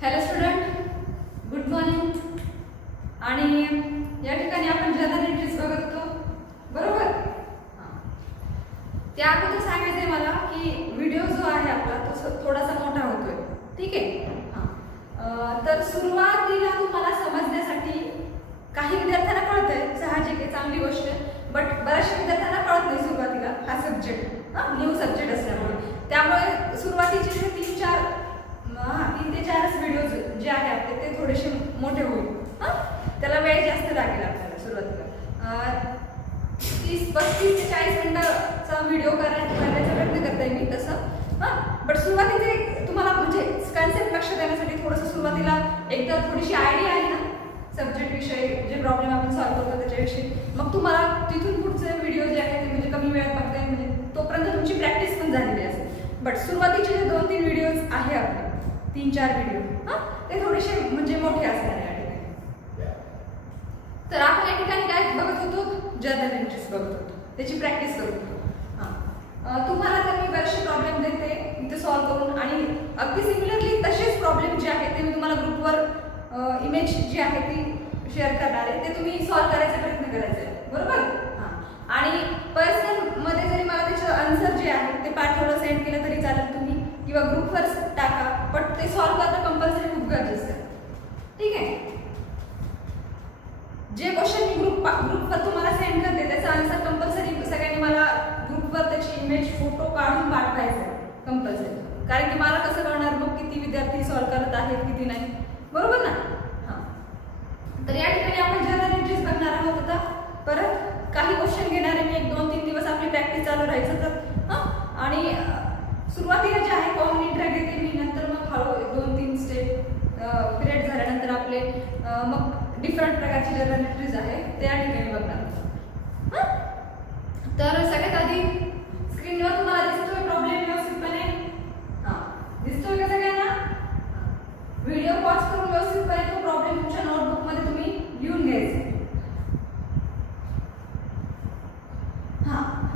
Hello student, good morning. आणि या ठिकाणी आपण जर्नल एंट्रीज बघत होतो, बरोबर? त्या अगोदर सांगायचं आहे मला की व्हिडिओ जो आहे आपला तो थोडासा मोठा होतोय, ठीक आहे? तर सुरुवातीला तुम्हाला समजण्यासाठी काही विद्यार्थ्यांना कळतंय, साहजिक आहे, चांगली गोष्ट आहे. बट बऱ्याचशा विद्यार्थ्यांना कळत नाही सुरुवातीला हा सब्जेक्ट, न्यू सब्जेक्ट असल्यामुळे. त्यामुळे सुरुवातीचे जे 3 ते 4 व्हिडिओज जे आहे आपले ते थोडेसे मोठे होईल. त्याला वेळ जास्त लागेल आपल्याला सुरुवातीला. 30-35 ते 40 मिनिटाचा व्हिडिओ करण्याचा प्रयत्न करते मी तसं. बट सुरुवातीचे तुम्हाला म्हणजे कन्सेप्ट लक्षात येण्यासाठी थोडंसं सुरुवातीला एकदा थोडीशी आयडिया आली ना सब्जेक्ट विषयी, जे प्रॉब्लेम आपण सॉल्व्ह करतो त्याच्याविषयी, मग तुम्हाला तिथून पुढचे व्हिडिओ जे आहेत ते म्हणजे कमी वेळात बघता येईल, म्हणजे तोपर्यंत तुमची प्रॅक्टिस पण झालेली असेल. बट सुरुवातीचे जे 2-3 व्हिडिओज आहे आपले, 3-4 व्हिडिओ ते थोडेसे म्हणजे मोठे असणार आहे या ठिकाणी. तर आपण या ठिकाणी काय बघत होतो? जर्नल एंट्रीज बघत होतो, त्याची प्रॅक्टिस करत होतो. तुम्हाला तर मी बरेचसे प्रॉब्लेम देते इथे सॉल्व्ह करून, आणि अगदी सिमिलरली तसेच प्रॉब्लेम जे आहेत ते मी तुम्हाला ग्रुपवर इमेज जी आहे ती शेअर करणार आहे, ते तुम्ही सॉल्व्ह करायचा प्रयत्न करायचा आहे, बरोबर? आणि पर्सनलमध्ये जरी मला त्याचं आन्सर जे आहे ते पाठवलं, सेंड केलं तरी चालेल तुम्ही, किंवा ग्रुपवर टाका. बट ते सॉल्व्ह करणं कंपल्सरी खूप गरजेचं आहे, ठीक आहे? जे क्वेश्चन मी ग्रुपवर तुम्हाला सेंड करते त्याचा आन्सर कंपल्सरी सगळ्यांनी मला ग्रुपवर त्याची इमेज, फोटो काढून पाठवायचा आहे कंपल्सरी. कारण की मला कसं कळणार मग किती विद्यार्थी सॉल्व्ह करत आहेत किती नाही, बरोबर ना? तर या ठिकाणी आपण जर्नल एंट्रीज बघणार आहोत. आता परत काही क्वेश्चन घेणार आहे मी, 1-2-3 दिवस आपली प्रॅक्टिस चालू राहायचं. तर आणि सुरुवातीला जे आहे कॉमन इंट्रा घेते मी, नंतर मग हळू 2-3 स्टेप पिरियड झाल्यानंतर आपले मग डिफरंट प्रकारची जर्नल एंट्रीज आहे त्या ठिकाणी बघणार. तर सगळ्यात आधी स्क्रीनवर तुम्हाला दिसतोय प्रॉब्लेम व्यवस्थितपणे? दिसतोय का सगळ्यांना? व्हिडिओ पॉज करून व्यवस्थितपणे तो प्रॉब्लेम तुमच्या नोटबुकमध्ये तुम्ही लिहून घ्यायचा.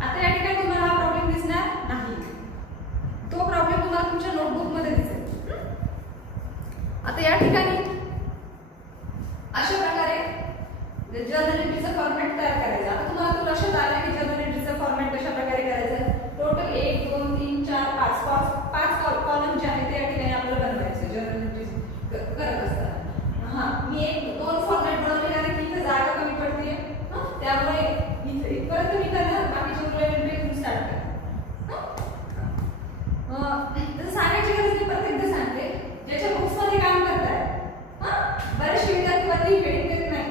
आता या ठिकाणी तुम्हाला हा प्रॉब्लेम दिसणार नाही, तो प्रॉब्लेम तुम्हाला तुमच्या नोटबुकमध्ये दिसेल. आता या ठिकाणी अशा प्रकारे जर्नल एंट्रीचा फॉर्मॅट तयार करायचा. आता तुम्हाला तो लक्षात आला की जर्नल एंट्रीचा फॉर्मॅट कशा प्रकारे करायचा आहे. टोटल 1, 2, 3, 4, 5 कॉलम जे आहे ते या ठिकाणी आपल्याला बनवायचे जर्नल एंट्रीज करत असताना. मी 1-2 फॉर्मॅट बनवले कारण की इथे जागा कमी पडते, त्यामुळे इथपर्यंत मी करणार, बाकीचे उरलेले एंट्री तुम्ही स्टार्ट करा. तसं सांगायची गरज नाही, परत एकदा सांगते. ज्याच्या बुक्समध्ये काम करताय, बरेचसे विद्यार्थी वरती हेडिंग देत नाही.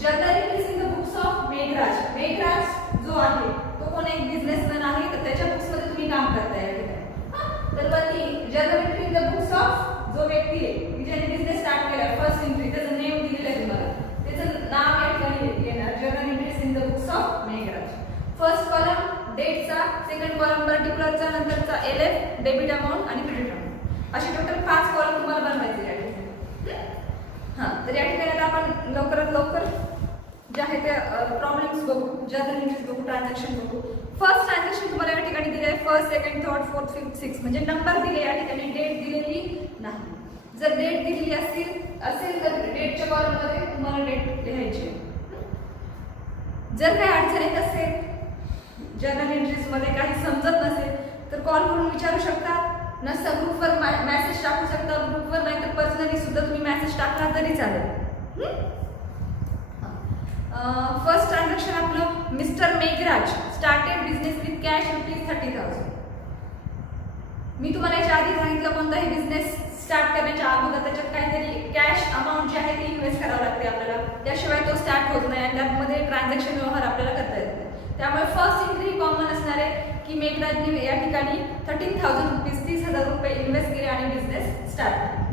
Journal entries in the books of Meghraj. Meghraj जो आहे तो कोण एक बिझनेसमॅन आहे, तर त्याच्या बुक्समध्ये तुम्ही काम करताय या ठिकाणी. तर वरती journal entry in the books of जो व्यक्ती आहे की ज्याने बिझनेस स्टार्ट केला, फर्स्ट एंट्री त्याचं नेम दिलेलं आहे तुम्हाला, त्याचं नाव या ठिकाणी येणार. Journal entries in the books of Meghraj. First column डेटचा, सेकंड कॉलम पर्टिक्युलरचा, नंतरचा LF डेबिट अमाऊंट आणि क्रेडिट अमाऊंट, असे टोटल 5 कॉलम तुम्हाला बनवायचे या ठिकाणी. तर या ठिकाणी आता आपण लवकरात लवकर जे आहे ते प्रॉब्लेम्स बघू, जर्नल एंट्रीज बघू, ट्रान्झॅक्शन बघू. फर्स्ट ट्रान्झॅक्शन तुम्हाला या ठिकाणी दिले आहे 1st, 2nd, 3rd, 4th, 5th, 6th, म्हणजे नंबर दिले या ठिकाणी, डेट दिलेली नाही. जर डेट दिलेली असेल तर डेटच्या कॉलममध्ये तुम्हाला डेट लिहायची. जर काही अडचण येत असेल, जर्नल एंट्रीज मध्ये काही समजत नसेल तर कॉल करून विचारू शकता. नसता ग्रुपवर मेसेज टाकू शकता. ग्रुपवर नाही तर पर्सनली सुद्धा तुम्ही मेसेज टाकला तरी चालेल. फर्स्ट ट्रान्झॅक्शन आपलं, mister Meghraj started business with cash ₹30,000. मी तुम्हाला याच्या आधी सांगितलं कोणताही बिझनेस स्टार्ट करण्याच्या अगोदर त्याच्यात काहीतरी कॅश अमाऊंट जी आहे ती इन्व्हेस्ट करावं लागते आपल्याला, त्याशिवाय तो स्टार्ट होत नाही आणि त्यामध्ये ट्रान्झॅक्शन व्यवहार आपल्याला करता येत नाही. त्यामुळे फर्स्ट एंट्री कॉमन असणार आहे की मेघराजने या ठिकाणी ₹13,000 ₹30,000 इन्व्हेस्ट केले आणि बिझनेस स्टार्ट केला.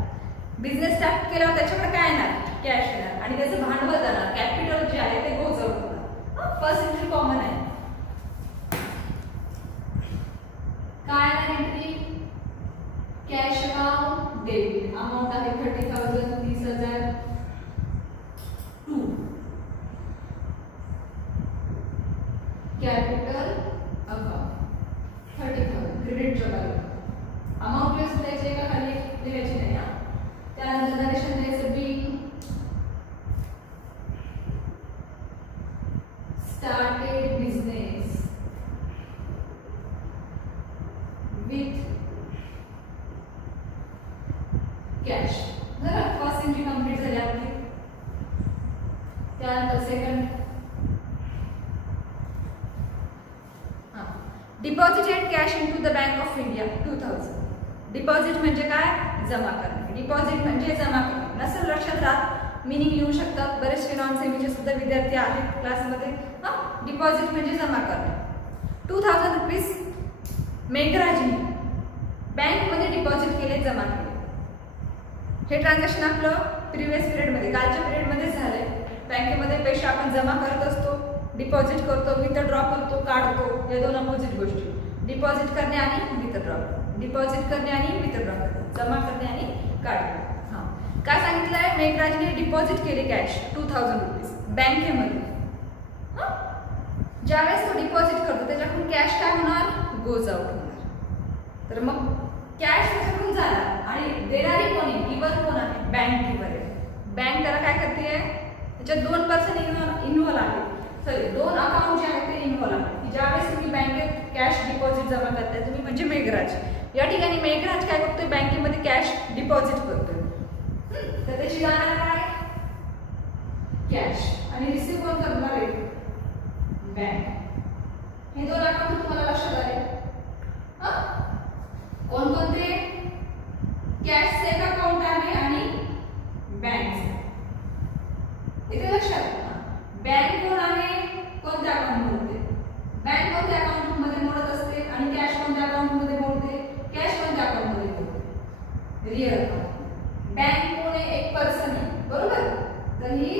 बिझनेस स्टार्ट केल्यावर त्याच्याकडे काय येणार? कॅश येणार आणि त्याचं भांडवल जाणार, कॅपिटल जे आहे ते गोज आउट होणार. फर्स्ट एंट्री कॉमन आहे. काय आहे entry? Cash amount, debit amount आहे 30,000, 30,000. कॅपिटल अकाउंट 30,000, क्रेडिटच्या बाजूला अमाऊंट वेस्ट द्यायचे का खाली लिहायची नाही हा. त्यानंतर नरेशन द्यायचं being started business with cash. बरं, फर्स्ट एंट्री कंप्लीट झाली आपली. त्यानंतर second deposited cash into the bank of India 2000. Deposit म्हणजे काय? जमा करणे. डिपॉझिट म्हणजे जमा करणे. नसेल लक्षात राहत मिनिंग लिहू शकतात. बरेचसे नॉन सेमीचे सुद्धा विद्यार्थी आहेत क्लासमध्ये. डिपॉझिट म्हणजे जमा करणे. 2000 रुपीज मेघराजने बँकमध्ये डिपॉझिट केले, जमा केले. हे ट्रान्झॅक्शन आपलं प्रिव्हियस पिरियडमध्ये कालच्या पिरियडमध्ये झालंय. बँकेमध्ये पैसे आपण जमा करत असतो, डिपॉझिट करतो, विथड्रॉ करतो, काढतो. या दोन अपोजिट गोष्टी. डिपॉझिट करणे आणि विथड्रॉ. डिपॉझिट करणे आणि विथड्रॉ करणे, जमा करणे आणि काढणे. हां, काय सांगितलंय? मेघराजने डिपॉझिट केले कॅश 2000 रुपीज बँकेमध्ये. ज्यावेळेस तो डिपॉझिट करतो त्याच्याकडून कॅश काय होणार? गोज आउट होणार. तर मग कॅश त्याच्याकडून जाणार आणि देणारी कोण आहे? गिव्हर कोण आहे? बँक गिव्हर आहे. बँक त्याला काय करते? त्याच्यात 2 पर्सन इन्व्हॉल्व आहे. सॉरी, 2 अकाउंट जे आहेत ते इन्व्हॉल्व आहेत की ज्यावेळेस तुम्ही बँकेत कॅश डिपॉझिट जमा करताय तुम्ही म्हणजे मेघराज. या ठिकाणी मेघराज काय करतोय? बँकेमध्ये कॅश डिपॉझिट करतोय. तर त्याची जाणार काय? कॅश. आणि रिसीव्ह कोण करणार आहे? बँक. हे 2 अकाउंट तुम्हाला लक्षात आले? कोणकोणते? कॅश सेक अकाउंट आहे आणि बँक. इथे लक्षात. बँक कोण आहे? कोणत्या अकाउंट मध्ये? बँक कोणत्या अकाउंट मध्ये मोडत असते आणि कॅश कोणत्या अकाउंट मध्ये मोडते? कॅश कोणत्या अकाउंट मध्ये मोडते? Real account. बँक कोण आहे? एक पर्सन आहे, बरोबर? तर ही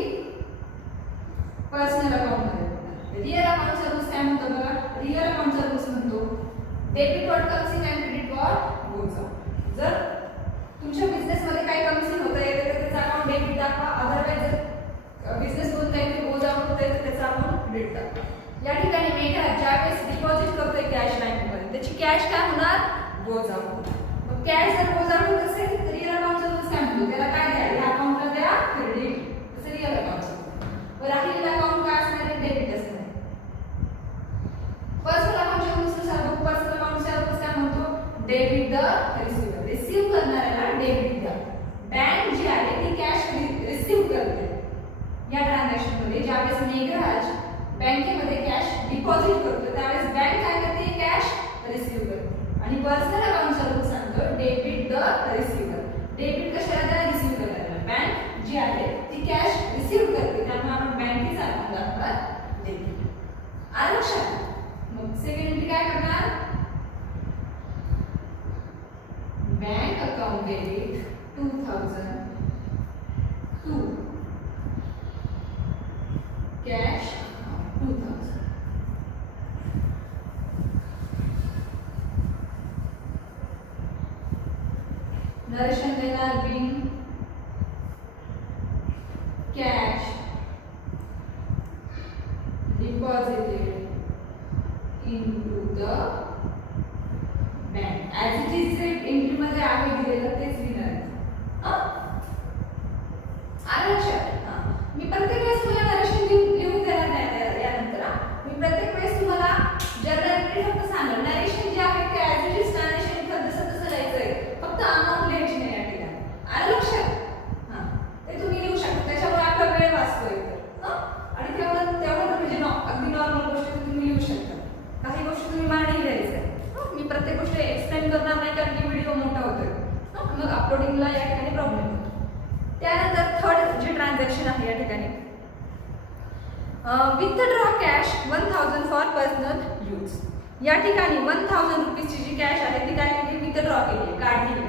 पर्सनल अकाउंट मध्ये मोडणार. रिअल अकाउंटचा रूल्स काय म्हणतो बघा? रिअल अकाउंटचा रूल्स म्हणतो debit what comes in and credit what goes out. जर तुमच्या बिझनेस मध्ये काही कम्स इन होतं आहे तर त्याचा अकाउंट डेबिट दाखवा. अदरवाइज जर बिझनेस मधून काहीतरी गोज आउट होतंय तर त्याचा अकाउंट क्रेडिट दाखवा. या ठिकाणी मेघराज ज्यावेळेस डिपॉझिट करतोय कॅश बँकेमध्ये त्याची कॅश काय होणार? गोज आउट होणार. मग कॅश जर गोज आउट होत असेल तर रिअल अकाउंटचा रूल्स काय म्हणतो? त्याला काय द्या? या अकाउंटला द्या क्रेडिट. तसं रिअल अकाउंटचं. राहिलेलं अकाउंट काय असणार आहे? डेबिट असणार आहे. पर्सनल अकाउंटच्या रूल्सनुसार बुक पर्सनल अकाउंटचा रूल्स काय म्हणतो? Debit the receiver. रिसीव्ह करणाऱ्याला डेबिट द्या. बँक जी आहे ती कॅश रिसीव्ह करते. या ट्रान्झॅक्शन मध्ये ज्यावेळेस मेघराज बँकेमध्ये कॅश डिपॉझिट करतो त्यावेळेस बँक काय करते? कॅश रिसीव्ह करते. आणि पर्सनल अकाउंटचा रूल सांगतो डेबिट द रिसीव्हर. डेबिट कशाला द्या? रिसीव्ह करायला. बँक जी आहे ती कॅश रिसीव्ह करते त्यामुळे आपण बँकेचा अकाउंट दाखवणार डेबिट. आलं लक्षात? मग सेकंड एंट्री काय करणार? Bank account debit 2000 to cash 2000. Narration देणार being cash deposited into the bank. As it is जे एंट्री मध्ये आहे दिलेलं तेच लिहिणार आहे. आलं लक्षात? मी प्रत्येक वेळेस तुम्हाला नरेशन लिहून देणार नाही यानंतर. मी प्रत्येक वेळेस तुम्हाला जनरल एंट्री फक्त सांगणार. नरेशन जे आहे ते ॲज इट इज नरेशन इथं जसं तसं लिहायचंय. फक्त अमाऊंट लिहायची नाही या ठिकाणी. आलं लक्षात? ते तुम्ही लिहू शकता. त्याच्यामुळे आपला वेळ वाचतोय. आणि तेवढं म्हणजे अगदी नॉर्मल गोष्टी तुम्ही लिहू शकता. काही गोष्टी तुम्ही मांडी लिहायचं आहे. मी प्रत्येक गोष्ट एक्सप्लेन करणार नाही कारण की व्हिडिओ मोठा होतोय. मग अपलोडिंगला या ठिकाणी प्रॉब्लेम होतो. त्यानंतर थर्ड जे ट्रान्झॅक्शन आहे या ठिकाणी withdraw cash 1000 for personal use. या ठिकाणी 1000 रुपीजची जी कॅश आहे ती काय केली? विथड्रॉ केली, काढली.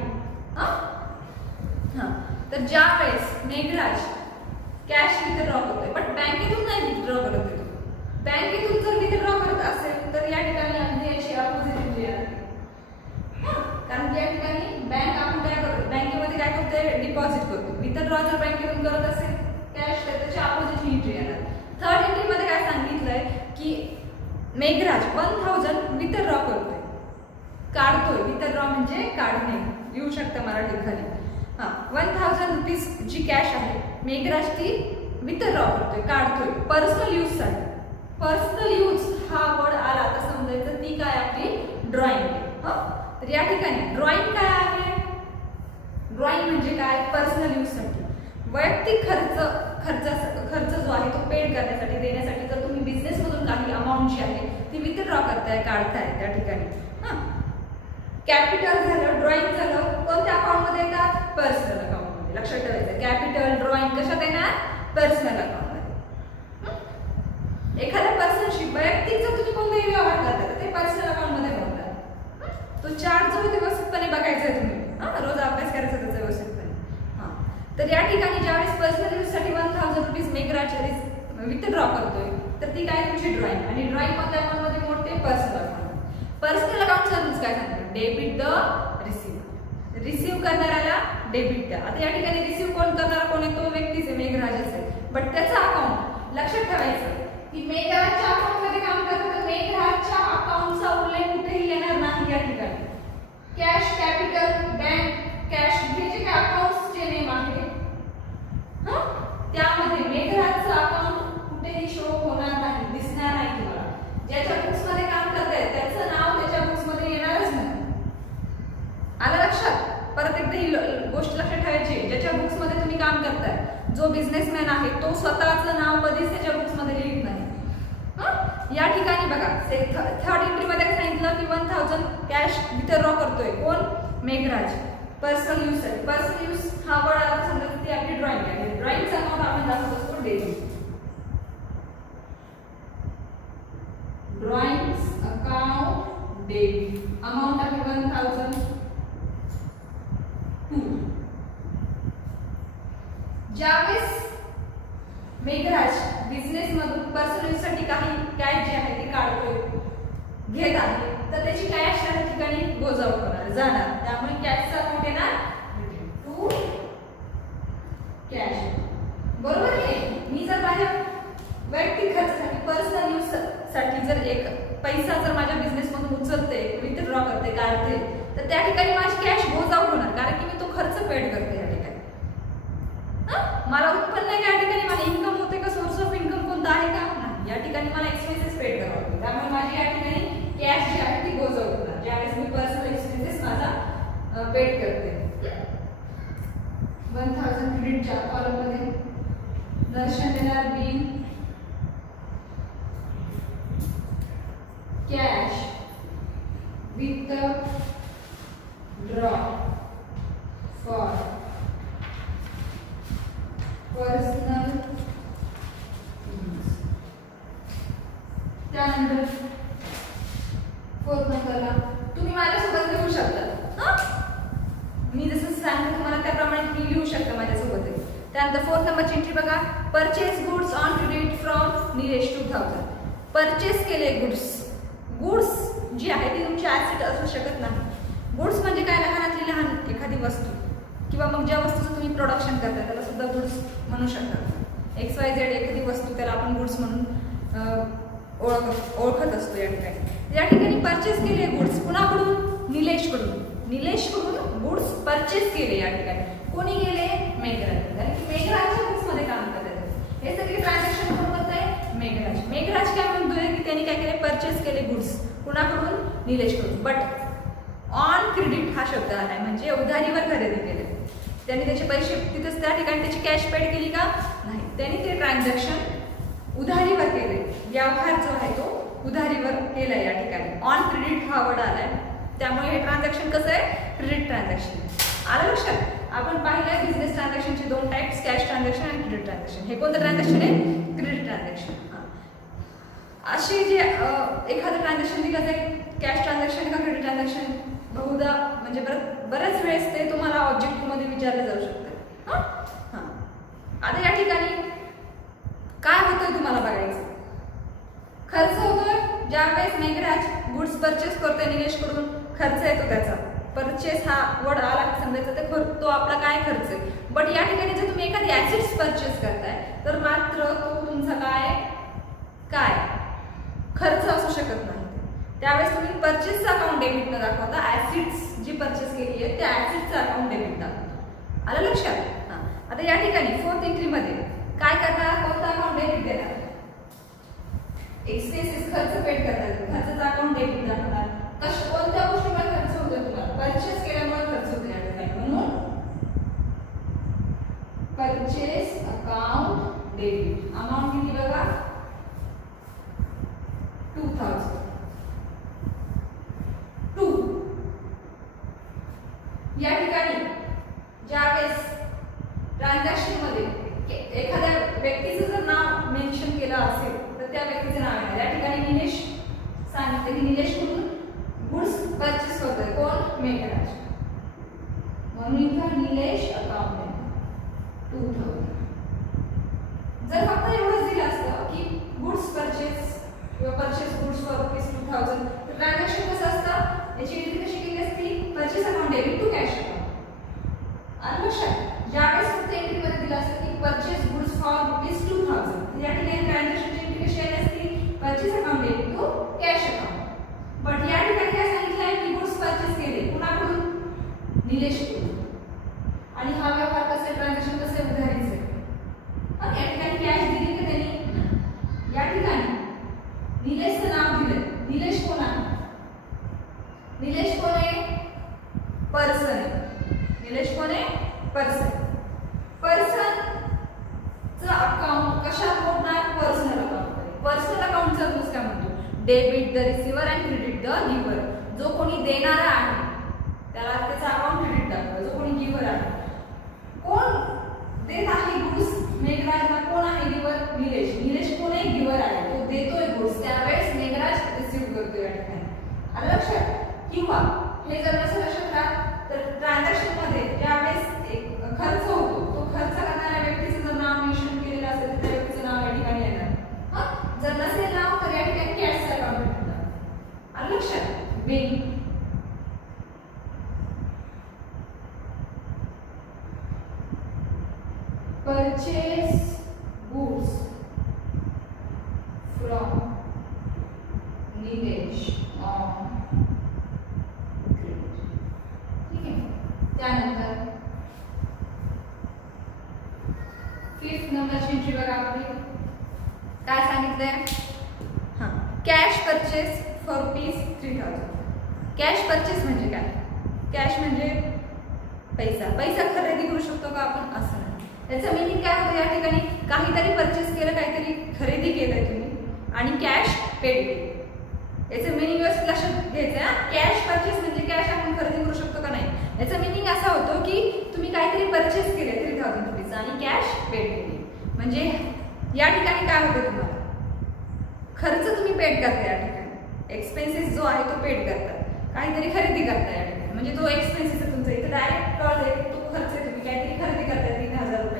तर ज्या वेळेस मेघराज कॅश विथड्रॉ करतोय पण बँकेतून नाही विथड्रॉ करत येतो. बँकेतून जर विथड्रॉ करत असेल तर या ठिकाणी अगदी अशी अपोजिट आहे. कारण की या ठिकाणी बँक आपण काय करतो? बँकेमध्ये काय करतोय? डिपॉझिट करतो. विथड्रॉ जर बँकेतून करत असेल कॅश तर त्याची अपोजिट एंट्री येणार. थर्ड एंट्री मध्ये काय सांगितलंय की मेघराज 1000 विथड्रॉ करतोय. काढतोय, विथड्रॉ म्हणजे काढणे, येऊ शकतं मराठी खाली. 1000 रुपीज जी कॅश आहे मेघराज ती विथड्रॉ करतोय, काढतोय पर्सनल यूज साठी. पर्सनल यूज हा वर्ड आला तर समजायचं ती काय आपली ड्रॉइंग. तर या ठिकाणी ड्रॉइंग काय आहे, ड्रॉइंग म्हणजे काय, पर्सनल यूज साठी, वैयक्तिक खर्च जो आहे तो पेड करण्यासाठी, देण्यासाठी. जर तुम्ही बिझनेस मधून काही अमाऊंट जी आहे ती विथड्रॉ करताय, काढताय त्या ठिकाणी. कॅपिटल झालं, ड्रॉइंग झालं, कोणत्या अकाउंट मध्ये येतात, पर्सनल अकाउंट मध्ये. लक्षात ठेवायचं कॅपिटल ड्रॉइंग कशात येणार, पर्सनल अकाउंट मध्ये. एखाद्या पर्सनशी वैयक्तिक जर तुम्ही कोणतेही व्यवहार करता तर ते पर्सनल अकाउंट मध्ये होतात. तो चार्ट जो व्यवस्थितपणे बघायचा आहे तुम्ही, रोज अभ्यास करायचा त्याचा व्यवस्थितपणे. तर या ठिकाणी ज्यावेळेस पर्सनल यूज साठी 1000 रुपीज मेघराज विथड्रॉ करतोय तर ती काय तुमची ड्रॉइंग. आणि ड्रॉइंग कोणत्या अकाउंट मध्ये मोडते, पर्सनल अकाउंट. पर्सनल अकाउंटचा रूल्स काय सांगतात, डेबिट द रिसीव्ह, रिसीव्ह करणाऱ्याला डेबिट द्या. आता या ठिकाणी रिसीव्ह कोण करणारा, कोण आहे, तो व्यक्तीच आहे, मेघराजच आहे. बट त्याचा अकाउंट लक्षात ठेवायचं की मेघराजच्या अकाउंट मध्ये काम करतं तर मेघराजच्या अकाउंटचा उल्लेख कुठेही येणार नाही या ठिकाणी. कॅश, कॅपिटल, बँक, कॅश हे जे काही अकाउंट्सचे नेम आहे त्यामध्ये मेघराजचं अकाउंट कुठेही शो होणार नाही, दिसणार नाही तुम्हाला. ज्याच्या बुक्स मध्ये काम करताय त्याचं नाव त्याच्या बुक्स मध्ये येणारच नाही. आलं लक्षात. परत एकदा ही गोष्ट लक्षात ठेवायची, ज्याच्या बुक्स मध्ये तुम्ही काम करताय, जो बिझनेसमॅन आहे तो स्वतःचं नाव कधीच त्याच्या बुक्स मध्ये लिहित नाही. या ठिकाणी बघा थर्ड एंट्री मध्ये सांगितलं की 1000 कॅश विथड्रॉ करतोय कोण, मेघराज, पर्सनल यूज साठी. पर्सनल यूज हा वर्ड आला तर समजा ती आपली ड्रॉइंग आहे. ड्रॉइंगचा अकाउंट आपण दाखवत असतो daily. Drawings account daily, amount आहे 1002. ज्यावेळेस मेघराज बिझनेस मधून पर्सनल यूज साठी काही कॅश जी आहे ती काढतोय, घेत आहे, तर त्याची कॅश त्या ठिकाणी गोज आउट होणार, जाणार. त्यामुळे कॅशचा अकाउंट येणार टू कॅश. बरोबर आहे. मी जर माझ्या वैयक्तिक खर्चासाठी, पर्सनल यूज साठी जर एक पैसा जर माझ्या बिझनेस मधून उचलते, विथड्रॉ करते, काढते, तर त्या ठिकाणी माझी कॅश गोज आउट होणार, कारण की मी तो खर्च पेड करते या ठिकाणी. मला उत्पन्न आहे या ठिकाणी, मला इन्कम होते का, सोर्स ऑफ इन्कम कोणता आहे का, नाही. या ठिकाणी मला एक्सपेन्सेस पेड करावे लागतात. त्यामुळे माझी या ठिकाणी कॅश जी आहे ती गोज आउट होणार ज्यावेळेस मी पर्सनल एक्सपेन्सेस माझा पेड करते. 1000 क्रेडिटच्या कॉलम मध्ये दर्शन देणार being cash withdraw for personal use. त्यानंतर 4th नंबरला तुम्ही माझ्यासोबत लिहू शकता. मी जसं सांगते तुम्हाला त्याप्रमाणे तुम्ही लिहू शकता माझ्यासोबत. त्यानंतर 4th नंबरची एंट्री बघा, purchase goods on credit from Nilesh 2000. Purchase केले गुड्स. गुड्स जी आहे ती तुमची ऍसेट असू शकत नाही. गुड्स म्हणजे काय, लहानातली लहान एखादी वस्तू किंवा मग ज्या वस्तूचं तुम्ही प्रोडक्शन करताय त्याला सुद्धा गुड्स म्हणू शकता. XYZ एखादी वस्तू त्याला आपण गुड्स म्हणून ओळखत असतो या ठिकाणी. या ठिकाणी परचेस केले गुड्स कुणाकडून, निलेशकडून. निलेशकडून गुड्स परचेस केले या ठिकाणी. कोणी गेले, मेघराज. कारण की मेघराजच्या बुक्स मध्ये काम करतात. हे सगळे ट्रान्झॅक्शन कोण करताय, मेघराज. मेघराज काय म्हणतोय की त्यांनी काय केले, परचेस केले गुड्स कुणाकडून, निलेशकडून. बट ऑन क्रेडिट हा शब्द आलाय म्हणजे उधारीवर खरेदी केले. त्यांनी त्याचे पैसे तिथेच त्या ठिकाणी त्याची कॅश पेड केली का, नाही. त्यांनी ते ट्रान्झॅक्शन उधारीवर केले. व्यवहार जो आहे तो उधारीवर केलाय या ठिकाणी. ऑन क्रेडिट हा वर्ड आलाय त्यामुळे हे ट्रान्झॅक्शन कसं आहे, क्रेडिट ट्रान्झॅक्शन. आलं लक्षात. आपण पाहिलं बिझनेस ट्रान्झॅक्शनचे 2 टाइप्स, कॅश ट्रान्झॅक्शन आणि क्रेडिट ट्रान्झॅक्शन. हे कोणतं ट्रान्झॅक्शन आहे, क्रेडिट ट्रान्झॅक्शन. अशी जे एखादं ट्रान्झॅक्शन दिलं जाईल, कॅश ट्रान्झॅक्शन का क्रेडिट ट्रान्झॅक्शन, बहुधा म्हणजे बऱ्याच वेळेस ते तुम्हाला ऑब्जेक्टिव्ह मध्ये विचारले जाऊ शकते. आता या ठिकाणी काय होतंय तुम्हाला बघायचं. खर्च होतोय ज्यावेळेस मेघराज गुड्स परचेस करतोय निलेशकडून, खर्च येतो त्याचा. परचेस हा वर्ड आला की समजायचं ते तो आपला काय खर्च आहे. बट या ठिकाणी जर तुम्ही एखादी ऍसेट्स परचेस करताय तर मात्र तो तुमचा काय खर्च असू शकत नाही. त्यावेळेस तुम्ही परचेसचं अकाउंट डेबिट न दाखवता ऍसिड्स जी परचेस केली आहे त्या ऍसिडचं अकाउंट डेबिट दाखवता. आलं लक्षात? हां. आता या ठिकाणी फोर्थ एंट्रीमध्ये काय करणार? कोणतं अकाउंट डेबिट देणार? एक्सपेन्सेस, खर्च पेड करतात. खर्चाचं अकाउंट डेबिट दाखवणार. कोणत्या गोष्टीमुळे खर्च होतो तुम्हाला? परचेस केल्यामुळे खर्च होतो या ठिकाणी, म्हणून परचेस अकाउंट डेबिट. अमाउंट किती बघा? 2000. 2 या ठिकाणी ज्यावेळेस ट्रान्झॅक्शन मध्ये एखाद्या व्यक्तीचं जर नाव मेन्शन केलं असेल तर त्या व्यक्तीचं नाव येणार. या ठिकाणी निलेश सांगितलं की निलेश म्हणून गुड्स परचेस होतोय. कोण? मेघराज. म्हणून इथं निलेश अकाउंट 2000. जर फक्त एवढंच दिलं असतं की गुड्स परचेस किंवा परचेस गुड्स फॉर ₹2000 तर ट्रान्झॅक्शन कसं असतं? याची एंट्री कशी केली असती? Purchase account debit to cash account. आणि लक्षात ज्यावेळेस फक्त एंट्रीमध्ये दिलं असतं की परचेस गुड्स फॉर ₹2000 तर या ठिकाणी ट्रान्झॅक्शनची एंट्री कशी आली असती? Purchase account debit to cash account. But या ठिकाणी काय सांगितलं आहे की गुड्स परचेस केले कुणाकडून? निलेशकडून. आणि हा व्यवहार कसे ट्रान्झॅक्शन कसे उधारीचे. आणि या ठिकाणी कॅश दिली का त्यांनी? या ठिकाणी निलेशचं नाव दिलं. निलेश कोण आहे? निलेश कोण आहे? पर्सन आहे. निलेश कोण आहे? पर्सन. पर्सनचं अकाउंट कशात मोडणार? Personal account. पर्सनल अकाउंटचा रूल्स काय म्हणतो? Debit the receiver and credit the giver. जो कोणी देणारा आहे त्याला त्याचा अकाउंट क्रेडिट दाखवा. जो कोणी गिव्हर आहे, कोण देत आहे गुड्स? मेघराजला. कोण आहे गिव्हर? निलेश. निलेश कोण आहे? गिव्हर आहे. तो देतोय गुड्स, त्यावेळेस मेघराज रिसीव्ह करतोय या ठिकाणी. आलं लक्षात? किंवा हे जर नसेल लक्षात राहत तर ट्रान्झॅक्शन मध्ये ज्यावेळेस एक खर्च होतो तो खर्च करणाऱ्या व्यक्तीचं जर नाव मेन्शन केलेलं असेल तर त्या व्यक्तीचं नाव या ठिकाणी येणार. हां. जर नसेल नाव तर या ठिकाणी कॅशचं अकाउंट येणार. आलं लक्षात? Bill. Purchase goods from Nilesh on credit. ठीक आहे. त्यानंतर 5th नंबरची एंट्री बघा आपली. काय सांगितलंय? हां. Cash purchase for ₹3000. Cash purchase म्हणजे काय? कॅश म्हणजे पैसा. पैसा खरेदी करू शकतो का आपण? असं नाही. त्याचं मीनिंग काय होतं? या ठिकाणी काहीतरी परचेस केलं, काहीतरी खरेदी केलंय तुम्ही आणि कॅश पेड केली. याचं मीनिंग व्यवस्थित लक्षात घ्यायचं. कॅश परचेस म्हणजे कॅश आपण खरेदी करू शकतो का नाही. याचा मीनिंग असा होतो की तुम्ही काहीतरी परचेस केले ₹3000 आणि कॅश पेड केली. म्हणजे या ठिकाणी काय होतं? तुम्हाला खर्च तुम्ही पेड करता. या ठिकाणी एक्सपेन्सेस जो आहे तो पेड करता. काहीतरी खरेदी करता या ठिकाणी. म्हणजे तो एक्सपेन्सेस आहे तुमचा. इथं डायरेक्ट कळतंय तो खर्च आहे. तुम्ही काहीतरी खरेदी करताय ₹3000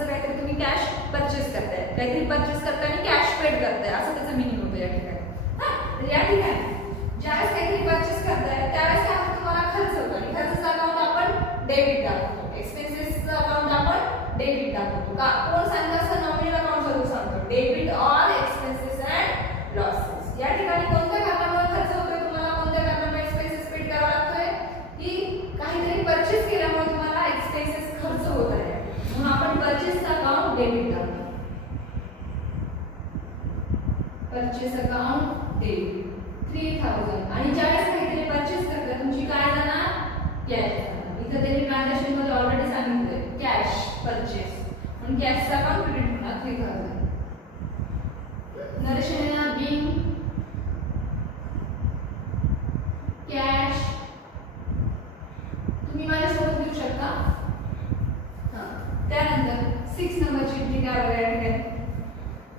काहीतरी तुम्ही कॅश परचेस करताय. काहीतरी परचेस करताय आणि कॅश पेड करताय असं त्याचं मीनिंग होतं या ठिकाणी. हां. तर या ठिकाणी ज्यावेळेस काहीतरी परचेस करताय त्यावेळेस काय होतं? तुम्हाला खर्च होतो आणि खर्चाचं अकाउंट आपण डेबिट दाखवतो. एक्सपेन्सेसचं अकाउंट आपण डेबिट दाखवतो. का? कोण सांगतं? असं नॉमिनल अकाउंट करून सांगतो. Debit all expenses and losses. या ठिकाणी कोणत्या कारणामुळे खर्च होतोय तुम्हाला? कोणत्या कारणामुळे एक्सपेन्सेस पेड करावा लागतोय? की काहीतरी परचेस केल्यामुळे तुम्हाला एक्सपेन्सेस खर्च होत आहे. म्हणून आपण परचेसचं अकाउंट डेबिट दाखवतो. Purchase account debit 3000. आणि ज्यावेळेस काहीतरी परचेस करता तुमची काय जाणार? कॅश जाणार. इथं त्यांनी ट्रान्झॅक्शन मध्ये ऑलरेडी सांगितलंय कॅश परचेस म्हणून कॅशचं अकाउंट क्रेडिट होणार 3000. नरेशन येणार बिल कॅश. तुम्ही माझ्यासोबत घेऊ शकता. त्यानंतर 6 नंबरची एंट्री काय बघा. या ठिकाणी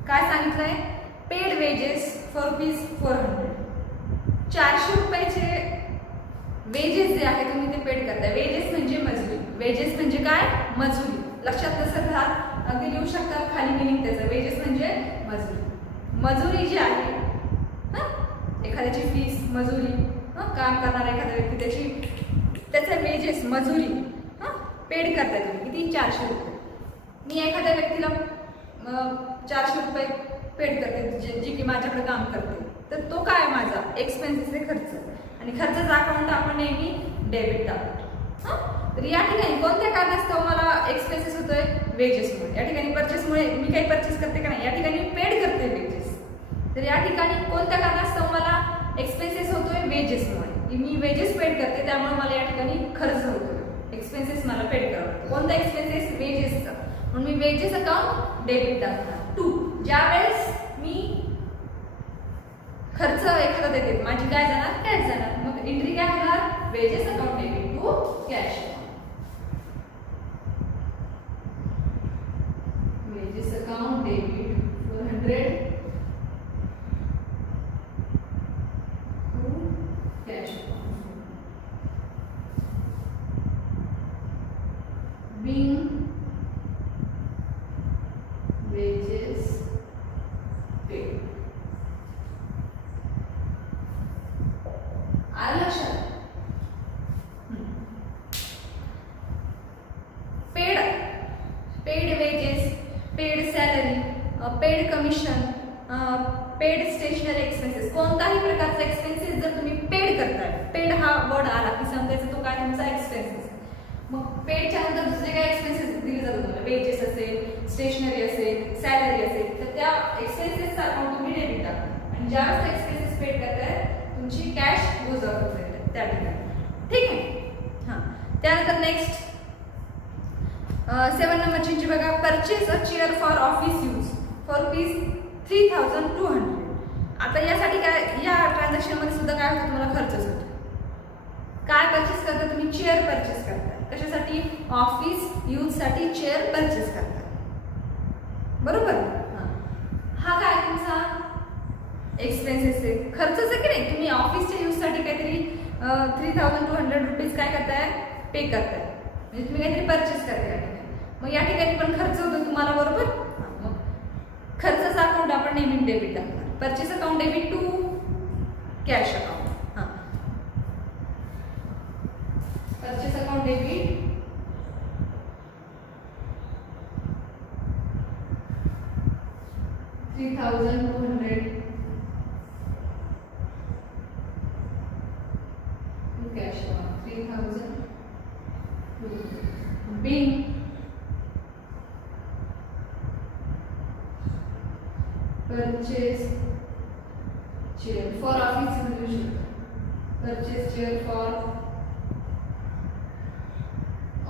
काय सांगितलंय? Paid wedges for ₹400. ₹400 वेजेस जे आहे तुम्ही ते पेड करताय. वेजेस म्हणजे मजुरी. वेजेस म्हणजे काय? मजुरी. लक्षात नसेल राहत अगदी लिहू शकता खाली मीनिंग त्याचं. वेजेस म्हणजे मजुरी. मजुरी जी आहे एखाद्याची फीस मजुरी काम करणारा एखादा व्यक्ती त्याचे वेजेस मजुरी पेड करताय तुम्ही. किती? ₹400. मी एखाद्या व्यक्तीला ₹400 पेड करते जी की माझ्याकडे काम करते. तर तो काय माझा एक्सपेन्सेस आहे खर्च, आणि खर्चाचा अकाउंट आपण नेहमी डेबिट दाखवतो. हां, तर या ठिकाणी कोणत्या कारणास्तव मला एक्सपेन्सेस होतोय? वेजेसमुळे. या ठिकाणी परचेसमुळे मी काही परचेस करते का नाही? या ठिकाणी पेड करते वेजेस. तर या ठिकाणी कोणत्या कारणास्तव मला एक्सपेन्सेस होतोय? वेजेसमुळे. मी वेजेस पेड करते त्यामुळे मला या ठिकाणी खर्च होतोय, एक्सपेन्सेस मला पेड करावं लागतं. कोणता एक्सपेन्सेस? वेजेसचा. म्हणून मी वेजेस अकाउंट डेबिट दाखवणार. 2, ज्यावेळेस मी खर्च एखादा देते माझी काय जाणार? कॅश जाणार. मग एंट्री काय होणार? Wages account debit to cash. Wages account debit 400 to cash account. Being wages paid. आलं लक्षात? Paid wages, paid salary, paid commission, paid stationery expenses, कोणताही प्रकारचा एक्सपेन्सेस जर तुम्ही पेड करताय, पेड हा वर्ड आला की समजायचं तो काय तुमचा एक्सपेन्सेस. मग पेडच्या नंतर दुसरे काय एक्सपेन्सेस दिले जातात तुम्हाला? वेजेस असेल, स्टेशनरी असेल, सॅलरी असेल, तर त्या एक्सपेन्सेसचा अकाउंट तुम्ही डेबिट टाकता. आणि ज्यावेळेस एक्सपेन्सेस पेड करताय तुमची कॅश गोज आउट होते त्या ठिकाणी. ठीक आहे. हां, त्यानंतर नेक्स्ट 7 नंबरची बघा, purchase a chair for office use for ₹3200. आता यासाठी काय, या ट्रान्झॅक्शन मध्ये सुद्धा काय होतं? तुम्हाला खर्चच होतो. काय परचेस करता तुम्ही? चेअर परचेस करता. कशासाठी? ऑफिस यूज साठी चेअर परचेस करता. बरोबर. हा काय तुमचा एक्सपेन्सेस आहे, खर्चच आहे की नाही? तुम्ही ऑफिसच्या यूज साठी काहीतरी ₹3200 काय करताय? पे करताय. म्हणजे तुम्ही काहीतरी परचेस करताय. मग या ठिकाणी पण खर्च होतो तुम्हाला. बरोबर. मग खर्चाचा अकाउंट आपण नेहमी डेबिट टाकणार. Purchase account debit to cash account. Purchase account debit $3200 to cash account. 3000 being purchase chair for office solution. Purchase chair for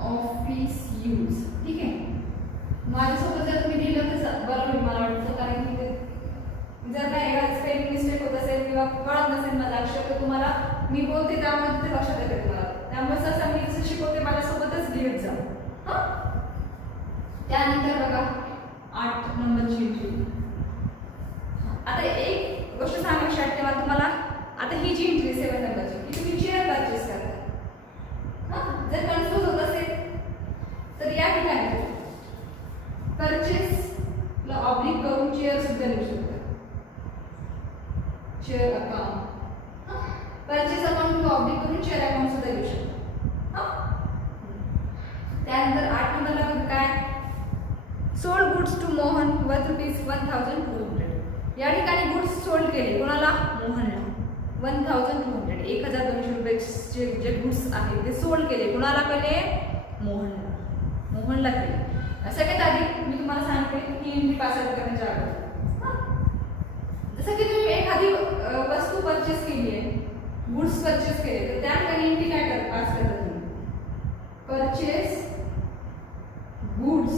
office use. ठीक आहे. माझ्यासोबत जर तुम्ही दिलं तर बरं होईल मला वाटतं, कारण की जर काय एखादा स्पेलिंग मिस्टेक होत असेल किंवा कळत नसेल माझं अक्षर तर तुम्हाला मी बोलते त्यामुळे ते लक्षात येते तुम्हाला. त्यामुळे सहसा मी जसं शिकवते माझ्यासोबतच लिहित जा. हां, त्यानंतर बघा 8 नंबरची एंट्री. आता एक गोष्ट सांगायची वाटते मला तुम्हाला. आता ही जी एंट्री 7 नंबरची की तुम्ही चेअर परचेस करता. हां, जर कन्फ्यूज होत असेल तर या ठिकाणी परचेस ला ऑब्लिक करून चेअर सुद्धा लिहू शकता. Chair account. Purchase account oblique करून चेअर अकाउंट सुद्धा लिहू शकता. त्यानंतर 8 नंबरला बघा काय, sold goods to Mohan worth ₹1200. या ठिकाणी गुड्स सोल्ड केले कोणाला? मोहनला. 1200 ₹1200 जे गुड्स आहेत ते सोल्ड केले कोणाला केले? मोहनला. मोहनला केले. सगळ्यात आधी मी तुम्हाला सांगते की एंट्री पास करण्याच्या अगोदर जसं की तुम्ही एखादी वस्तू परचेस केली आहे, गुड्स परचेस केले, तर त्या ठिकाणी एंट्री काय पास करता तुम्ही? परचेस गुड्स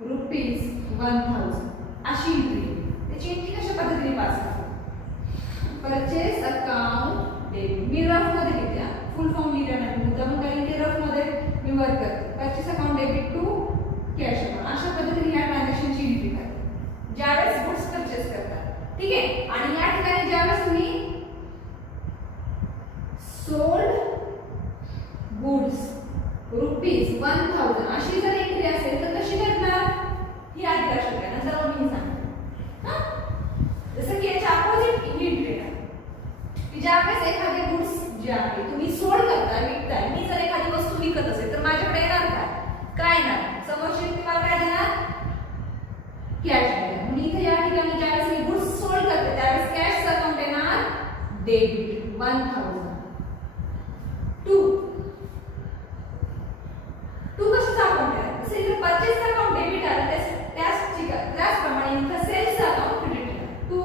₹1000 अशी एंट्री. त्याची एंट्री कशा पद्धतीने पास करता? Purchase account debit. मी रफ मध्ये घेते, फुल फॉर्म लिहिला नाही मुद्दाम, कारण की रफ मध्ये मी वर्क करते. Purchase account debit to cash account. अशा पद्धतीने या ट्रान्झॅक्शनची एंट्री करते ज्यावेळेस गुड्स परचेस करतात. ठीक आहे. आणि या ठिकाणी ज्यावेळेस तुम्ही सोल्ड गुड्स ₹1000 अशी जर एंट्री असेल तर कशी करणार ही आधी लक्षात घ्या, नंतर मी सांगते. जसं की याच्या अपोजिट एंट्री आहे की ज्यावेळेस एखादे गुड्स जे आहे तुम्ही सोल्ड करताय, विकताय. मी जर एखादी वस्तू विकत असेल तर माझ्याकडे येणार काय येणार? समोरची तुम्हाला काय देणार? कॅश देणार. म्हणून इथे या ठिकाणी ज्यावेळेस मी गुड्स सोल्ड करते त्यावेळेस कॅशचं अकाउंट डेबिट 1000. टू कशाचा अकाउंट आहे? जसे इथे परचेस अकाउंट डेबिट आलं त्याचप्रमाणे इथं सेल्स अकाउंट क्रेडिट आहे. To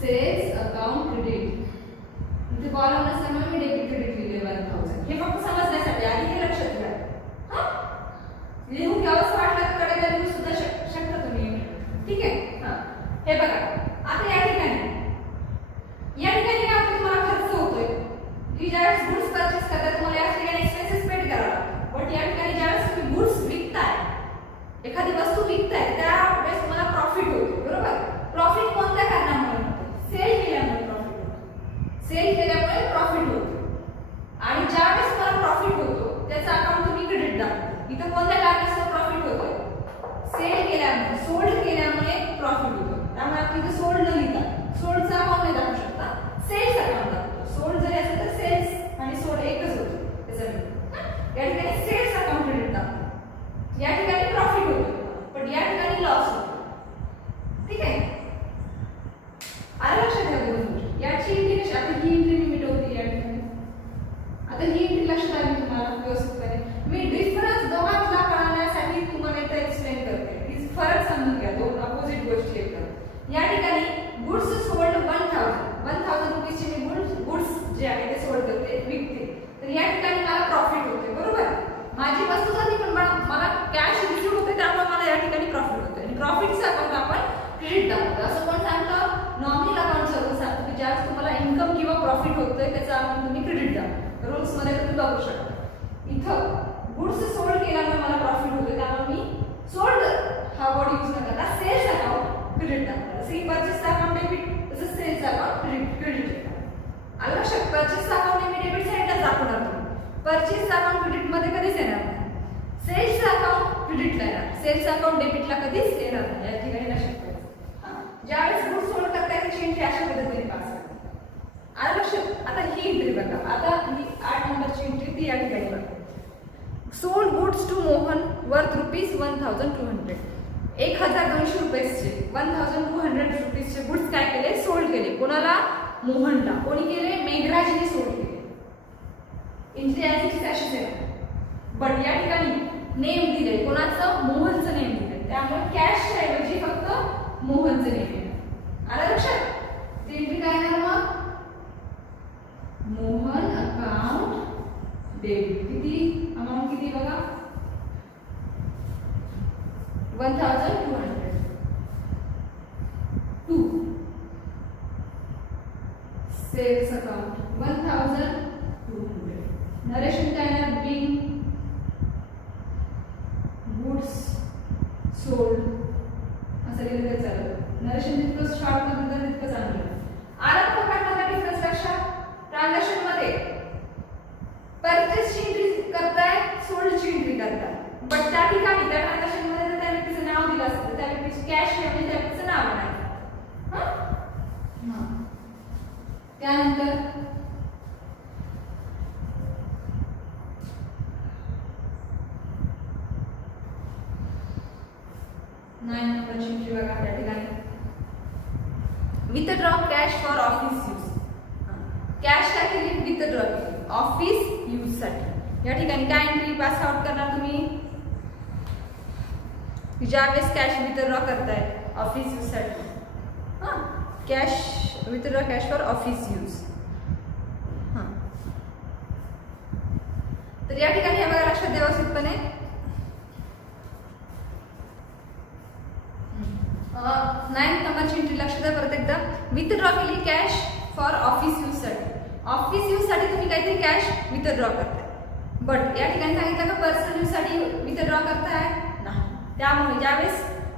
sales account credit. इथे कॉलम नसल्यामुळे मी डेबिट क्रेडिट लिहिले 1000. हे फक्त समजण्यासाठी आधी हे लक्षात घ्या. हा लिहून घ्यावंच वाटलं तर कडेला लिहू सुद्धा शकता तुम्ही. ठीक आहे. हा हे बघा आता या ठिकाणी काय होतं? तुम्हाला खर्च होतोय की ज्यावेळेस गुड्स परचेस करता तुम्हाला या ठिकाणी एक्सपेन्सेस पेड करावे लागतात. बट या ठिकाणी ज्यावेळेस तुम्ही गुड्स विकताय, एखादी वस्तू विकताय, त्यावेळेस तुम्हाला प्रॉफिट होतो. बरोबर? प्रॉफिट कोणत्या कारणामुळे होतो? सेल केल्यामुळे प्रॉफिट होतो. सेल केल्यामुळे प्रॉफिट होतो. आणि ज्यावेळेस तुम्हाला प्रॉफिट होतो त्याचा अकाउंट तुम्ही क्रेडिट दाखवता. इथं कोणत्या कारणास्तव प्रॉफिट होतोय? सेल केल्यामुळे, सोल्ड केल्यामुळे प्रॉफिट होतो. त्यामुळे आपण इथे सोल्ड न लिहिता सोल्डचा अकाउंट नाही दाखवू शकता, सेल्स अकाउंट दाखवतो. सोल्ड जरी असेल तर सेल्स आणि सोल्ड एकच होतो. या ठिकाणी सेल्स अकाउंट क्रेडिट दाखवतो. या ठिकाणी प्रॉफिट होतो पण या ठिकाणी लॉस होतो. ठीक आहे. आलं लक्षात घ्या दोन गोष्टी. याची एंट्री कशी? आता ही एंट्री मी मिटवते या ठिकाणी. आता ही एंट्री लक्षात आली तुम्हाला व्यवस्थितपणे. मी डिफरन्स दोघांतला कळण्यासाठी तुम्हाला इथे एक्सप्लेन करते. फरक समजून घ्या. दोन अपोजिट गोष्टी एकदम. या ठिकाणी गुड्स सोल्ड 1000 रुपीजचे मी गुड्स जे आहे ते सोल्ड करते, विकते. तर या ठिकाणी मला प्रॉफिट होते. बरोबर? माझी वस्तू जाते पण मला कॅश रिसीव्ह होते, त्यामुळे मला या ठिकाणी प्रॉफिट होते. आणि प्रॉफिटचं अकाउंट आपण क्रेडिट दाखवतो. असं कोण सांगतं? नॉमिनल अकाउंट सर्व सांगतो की ज्यावेळेस तुम्हाला इन्कम किंवा प्रॉफिट होतोय त्याचा अकाउंट तुम्ही क्रेडिट दाखवतो. रूल्स मध्ये तुम्ही बघू शकता. इथं गुड्स सोल्ड केल्यामुळे मला प्रॉफिट होतोय, त्यामुळे मी सोल्ड हा वर्ड यूज न करता सेल्स अकाउंट क्रेडिट दाखवतो. जसे की परचेस अकाउंट डेबिट, तसं सेल्स अकाउंट क्रेडिट. आलं लक्षात? परचेस अकाउंट मी डेबिट साइडलाच दाखवणार तुम्ही. परचेस अकाउंट क्रेडिट मध्ये कधीच येणार नाही. सेल्स अकाउंट क्रेडिटला येणार, सेल्स अकाउंट डेबिटला कधीच येणार नाही. या ठिकाणी लक्षात ठेवायचं. ज्यावेळेस गुड्स सोल्ड करताय त्याची एंट्री अशा पद्धतीने पास करतात. आलं लक्षात? आता ही एंट्री बघा. आता ही 8 नंबरची एंट्री ती या ठिकाणी बघा. Sold goods to Mohan worth ₹1200. 1200 रुपयाचे 1200 रुपीजचे गुड्स काय केले? सोल्ड केले. कोणाला? मोहनला. कोणी केले? मेघराजने सोल्ड केले. एंट्री ॲज अशीच आहे. बट या ठिकाणी नेम दिले. कोणाचं? मोहनचं नेम दिले. त्यामुळे कॅशच्या ऐवजी फक्त मोहनचं नेम दिले. आलं लक्षात? ती एंट्री काय येणार मग? Mohan account debit. किती अमाउंट किती बघा? 1200. 2 सेल्स अकाउंट 1200. नरेशन काय येणार? बिंग गुड्स सोल्ड असं लिहिलं तरी चालेल. नरेशन जितकं शॉर्ट मध्ये तर तितकं चांगलं. आला का प्रकारचा डिफरन्स लक्षात? ट्रान्झॅक्शन मध्ये परचेसची एंट्री करताय, सोल्डची एंट्री करताय. बट त्या ठिकाणी त्या ट्रान्झॅक्शन मध्ये जर त्या व्यक्तीचं नाव दिलं असतं, त्या व्यक्तीची कॅश म्हणजे त्या व्यक्तीचं नाव नाही. त्यानंतर 9 नंबरची एंट्री बघा. त्या ठिकाणी withdraw cash for office use. Cash काय केली? विथड्रॉ केली ऑफिस यूज साठी. या ठिकाणी काय एंट्री पास आउट करणार तुम्ही? ज्यावेळेस कॅश विथड्रॉ करताय ऑफिस यूज साठी. Cash withdraw cash for office use. तर या ठिकाणी हे बघा लक्षात द्या व्यवस्थितपणे. 9 नंबरची एंट्री लक्षात द्या परत एकदा. विथड्रॉ केली कॅश फॉर ऑफिस यूज साठी. ऑफिस यूज साठी तुम्ही काहीतरी कॅश विथड्रॉ करताय. बट या ठिकाणी सांगितलं का पर्सनल यूज साठी विथड्रॉ करताय? नाही. त्यामुळे ज्यावेळेस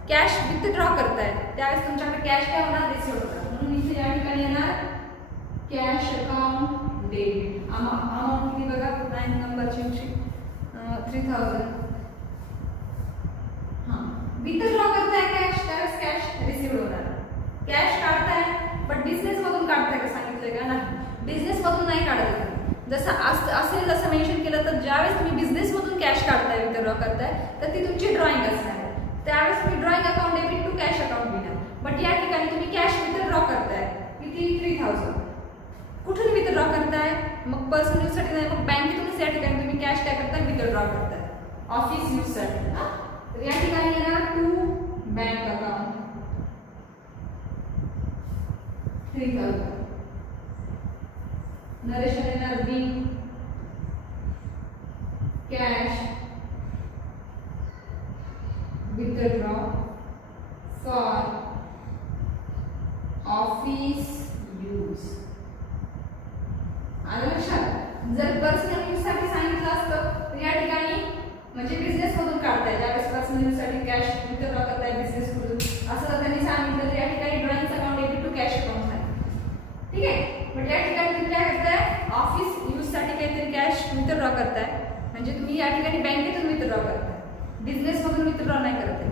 कॅश विथड्रॉ करताय त्यावेळेस तुमच्याकडे कॅश काय होणार? रिसिव्ह होणार. म्हणून इथे या ठिकाणी येणार कॅश अकाउंट डेबिट. अमाउंट किती बघा? 9 नंबरची एंट्री 3000. विथड्रॉ करताय कॅश, त्यावेळेस कॅश रिसिव्ह होणार. कॅश काढताय बट बिझनेस मधून काढताय का सांगितलंय का? नाही. बिझनेस मधून नाही काढत. जसं असेल जसं मेन्शन केलं तर ज्यावेळेस तुम्ही बिझनेस मधून कॅश काढताय, विथड्रॉ करताय, तर ती तुमची ड्रॉइंग असणार. त्यावेळेस तुम्ही drawing account debit to cash account लिहिणार. बट या ठिकाणी तुम्ही कॅश विथड्रॉ करताय. किती 3000. कुठून विथड्रॉ करताय? मग पर्सनल यूज साठी नाही, मग बँकेतूनच या ठिकाणी तुम्ही कॅश काय करताय? विथड्रॉ करताय ऑफिस यूज साठी. तर या ठिकाणी येणार टू बँक अकाउंट 3000. नरेशन येणार bill cash withdraw for office use. आलं लक्षात? जर पर्सनल यूज साठी सांगितलं असतं तर या ठिकाणी म्हणजे बिझनेस मधून काढताय, ज्यावेळेस पर्सनल यूज साठी कॅश विथड्रॉ करताय बिझनेस मधून असं जर त्यांनी सांगितलं तर या ठिकाणी drawing account debit to cash account आहे. ठीक आहे, म्हणजे या ठिकाणी तुम्ही काय करताय? ऑफिस यूज साठी काहीतरी कॅश विथड्रॉ करताय, म्हणजे तुम्ही या ठिकाणी बँकेतून विथड्रॉ करताय, बिझनेस मधून विथड्रॉ नाही करताय.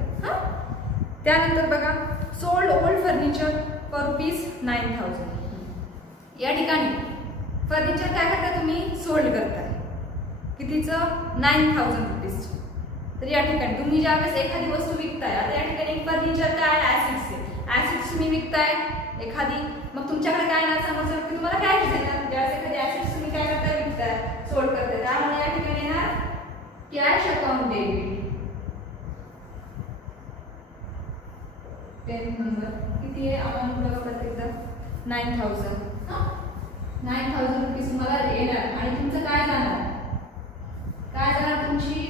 त्यानंतर बघा सोल्ड ओल्ड फर्निचर फॉर ₹9,000. या ठिकाणी फर्निचर काय करताय? तुम्ही सोल्ड करताय. कितीचं? ₹9,000. तर या ठिकाणी तुम्ही ज्यावेळेस एखादी वस्तू विकताय, आता या ठिकाणी फर्निचर काय? ऍसिड्स आहे. ऍसिड्स तुम्ही विकताय एखादी, मग तुमच्याकडे काय नाही समजलं की तुम्हाला कॅश देणार. ज्यावेळेस एखादी ऍसिड्स तुम्ही काय करताय? विकताय, सोल्ड करताय. त्यामुळे या ठिकाणी येणार कॅश अकाउंट डेबिट 10 नंबर. किती आहे अमाऊंट? बघा परत एकदा 9,000. 9,000 रुपीज तुम्हाला येणार आणि तुमचं काय जाणार? काय जाणार? तुमची